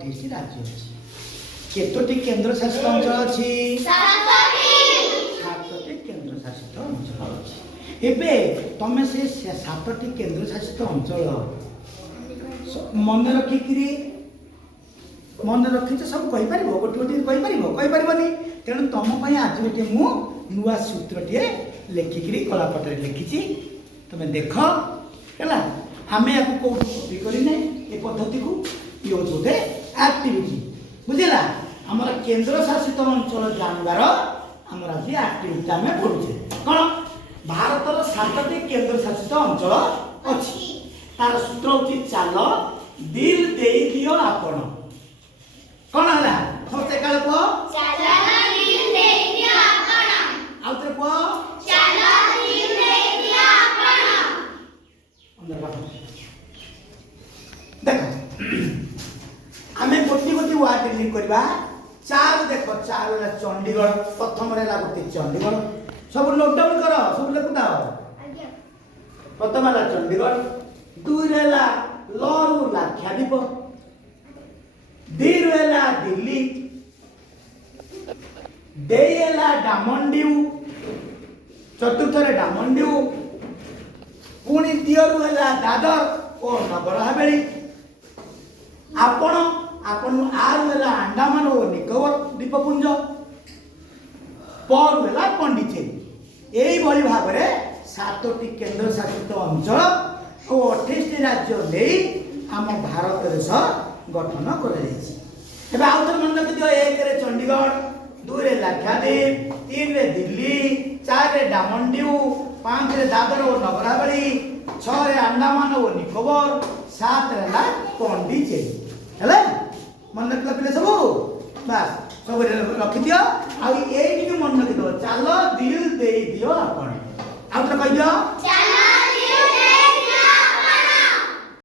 28 राज्य अछि केतोटी केंद्र शासित अंचल अछि 7टी केंद्र शासित अंचल अछि एबे तमे से 7टी केंद्र शासित अंचल मन रखी सब कहि परिबो गोटे गोटे कहि परिबोनी तेणु तुम आज गोटे मु नुआ सूत्रटे लेखिकी कलापटरे लिखी तुम देख है आम या कौट कपी करने ये पद्धति को ये हूँ गोटे एक्टिविटी बुझेगा आमर केंद्र शासित अंचल जानवर आमर आज एक्टिविटी आम पढ़ुचे कौन भारतर 7टी केंद्र शासित अंचल अच्छी तार सूत्र हूँ चाल दिल दे दियो आपण कौन है समस्त एकाल कह आउथरे कह देख आम गोटी गोटी वार्ड लिंक करवा चार देख चार चंडीगढ़ प्रथम गोटे चंडीगढ़ सब लॉकडाउन कर सब लिखुता प्रथम है चंडीगढ़ दुई लरू लाक्षाद्वीप दीरु है दिल्ली देला डामनडिउ चतुर्थ डामनडिउ पुणी दियरु है दादर और नगर हवेली आपण आपण आरु है अंडमान और निकोबर द्वीपपुंज पर है पंडिचेरी यही भाव में 7टी केंद्र शासित अंचल और 28 राज्य नहीं आम भारत देश गठन कर मन रखिद 1 चंडीगढ़ 2 लाक्षाद्वीप 3 दिल्ली 4 डामनडिउ 5 दादर और नगर हवेली 6 अंडमान और निकोबर 7 पंडिचेरी है मन रखला पे सब बस सब रखि दियो आ मन रखि दो चलो दिल दे दियो आपण आ कह दियो